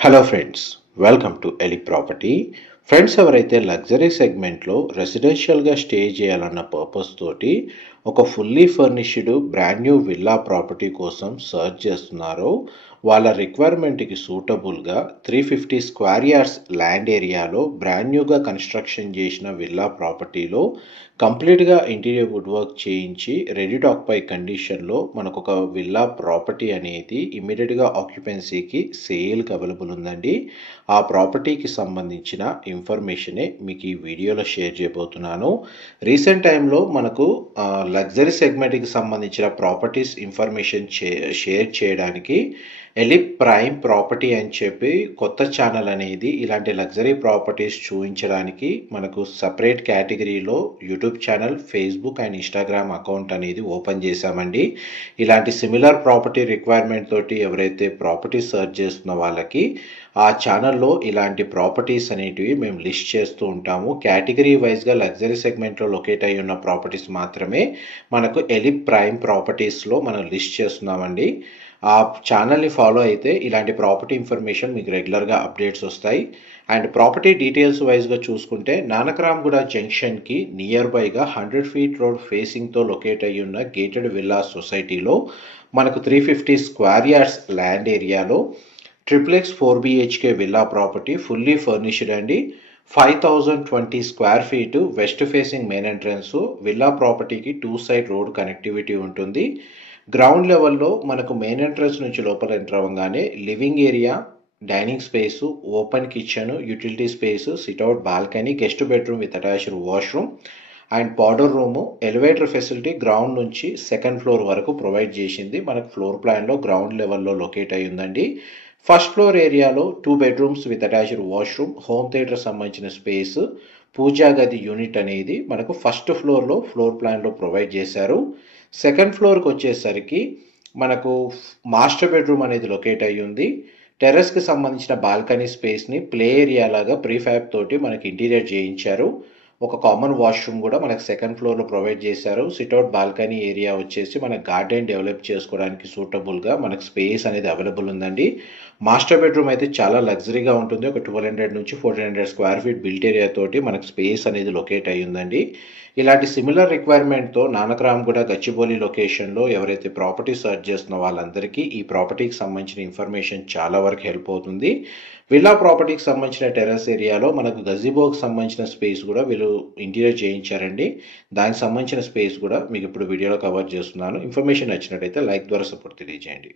Hello friends, welcome to Eli property. Friends, ఎవరైతే luxury సెగ్మెంట్లో రెసిడెన్షియల్గా స్టే చేయాలన్న పర్పస్ తోటి ఒక fully furnished brand new villa property కోసం సర్చ్ చేస్తున్నారో వాళ్ళ రిక్వైర్మెంట్కి సూటబుల్గా 350 స్క్వేర్ యార్డ్స్ ల్యాండ్ ఏరియాలో బ్రాండ్ న్యూగా కన్స్ట్రక్షన్ చేసిన విల్లా ప్రాపర్టీలో కంప్లీట్గా ఇంటీరియర్ వుడ్ వర్క్ చేయించి రెడీ టు ఆక్యుపై కండిషన్లో మనకు ఒక విల్లా ప్రాపర్టీ అనేది ఇమీడియట్గా ఆక్యుపెన్సీకి సేల్కి అవైలబుల్ ఉందండి. ఆ ప్రాపర్టీకి సంబంధించిన ఇన్ఫర్మేషనే మీకు ఈ వీడియోలో షేర్ చేయబోతున్నాను. రీసెంట్ టైంలో మనకు లగ్జరీ సెగ్మెంట్కి సంబంధించిన ప్రాపర్టీస్ ఇన్ఫర్మేషన్ షేర్ చేయడానికి ఎలిప్ ప్రైమ్ ప్రాపర్టీ అని చెప్పి కొత్త ఛానల్ అనేది ఇలాంటి లగ్జరీ ప్రాపర్టీస్ చూపించడానికి మనకు సపరేట్ కేటగిరీలో YouTube channel, Facebook and Instagram account అనేది ఓపెన్ చేశామండి. ఇలాంటి సిమిలర్ ప్రాపర్టీ రిక్వైర్మెంట్ తోటి ఎవరైతే ప్రాపర్టీ సర్చ్ చేస్తున్న వాళ్ళకి ఆ ఛానల్లో ఇలాంటి ప్రాపర్టీస్ అనేటివి మేము లిస్ట్ చేస్తూ ఉంటాము. కేటగిరీ వైజ్గా లగ్జరీ సెగ్మెంట్లో లొకేట్ అయి ఉన్న ప్రాపర్టీస్ మాత్రమే మనకు ఎలిప్ ప్రైమ్ ప్రాపర్టీస్లో మనం లిస్ట్ చేస్తున్నామండి. ఆ ఛానల్ని ఫాలో అయితే ఇలాంటి ప్రాపర్టీ ఇన్ఫర్మేషన్ మీకు రెగ్యులర్గా అప్డేట్స్ వస్తాయి. అండ్ ప్రాపర్టీ డీటెయిల్స్ వైజ్గా చూసుకుంటే నానక్రామ్గూడ జంక్షన్కి నియర్ బైగా 100 ఫీట్ రోడ్ ఫేసింగ్తో లొకేట్ అయ్యి ఉన్న గేటెడ్ విల్లా సొసైటీలో మనకు 350 స్క్వేర్ యార్డ్స్ ల్యాండ్ ఏరియాలో triplex 4 BHK villa property fully furnished అండి. 5020 square feet west facing main entrance. Villa ప్రాపర్టీకి 2 సైడ్ రోడ్ కనెక్టివిటీ ఉంటుంది. గ్రౌండ్ లెవెల్లో మనకు మెయిన్ ఎంట్రన్స్ నుంచి లోపల ఎంటర్ అవ్వగానే living area, dining space, open kitchen, utility space, sit out balcony, guest bedroom with attached washroom and powder room, elevator facility ground నుంచి second floor వరకు provide చేసింది. మనకు ఫ్లోర్ ప్లాన్లో గ్రౌండ్ లెవెల్లో లొకేట్ అయి ఉందండి. ఫస్ట్ ఫ్లోర్ ఏరియాలో 2 bedrooms with attached washroom, home theatre సంబంధించిన స్పేస్, పూజా గది యూనిట్ అనేది మనకు ఫస్ట్ ఫ్లోర్లో ఫ్లోర్ ప్లాన్లో ప్రొవైడ్ చేశారు. సెకండ్ ఫ్లోర్కి వచ్చేసరికి మనకు మాస్టర్ బెడ్రూమ్ అనేది లొకేట్ అయ్యి ఉంది. టెర్రస్కి సంబంధించిన బాల్కనీ స్పేస్ని ప్లే ఏరియా లాగా ప్రీఫ్యాబ్ తోటి మనకి ఇంటీరియర్ చేయించారు. ఒక కామన్ వాష్రూమ్ కూడా మనకు సెకండ్ ఫ్లోర్లో ప్రొవైడ్ చేశారు. సిట్అవుట్ బాల్కనీ ఏరియా వచ్చేసి మన గార్డెన్ డెవలప్ చేసుకోవడానికి సూటబుల్గా మనకు స్పేస్ అనేది అవైలబుల్ ఉందండి. మాస్టర్ బెడ్రూమ్ అయితే చాలా లగ్జరీగా ఉంటుంది. ఒక 1200 నుంచి 1400 స్క్వేర్ ఫీట్ బిల్ట్ ఏరియా తోటి మనకు స్పేస్ అనేది లొకేట్ అయ్యి ఉందండి. ఇలాంటి సిమిలర్ రిక్వైర్మెంట్తో నానక్రామ్గూడ గచ్చిబౌలి లొకేషన్లో ఎవరైతే ప్రాపర్టీ సర్చ్ చేస్తున్న వాళ్ళందరికీ ఈ ప్రాపర్టీకి సంబంధించిన ఇన్ఫర్మేషన్ చాలా వరకు హెల్ప్ అవుతుంది. విల్లా ప్రాపర్టీకి సంబంధించిన టెర్రస్ ఏరియాలో మనకు గజిబోకి సంబంధించిన స్పేస్ కూడా వీళ్ళు ఇంటీరియర్ చేయించారండి. దానికి సంబంధించిన స్పేస్ కూడా మీకు ఇప్పుడు వీడియోలో కవర్ చేస్తున్నాను. ఇన్ఫర్మేషన్ నచ్చినట్టయితే లైక్ ద్వారా సపోర్ట్ తెలియజేయండి.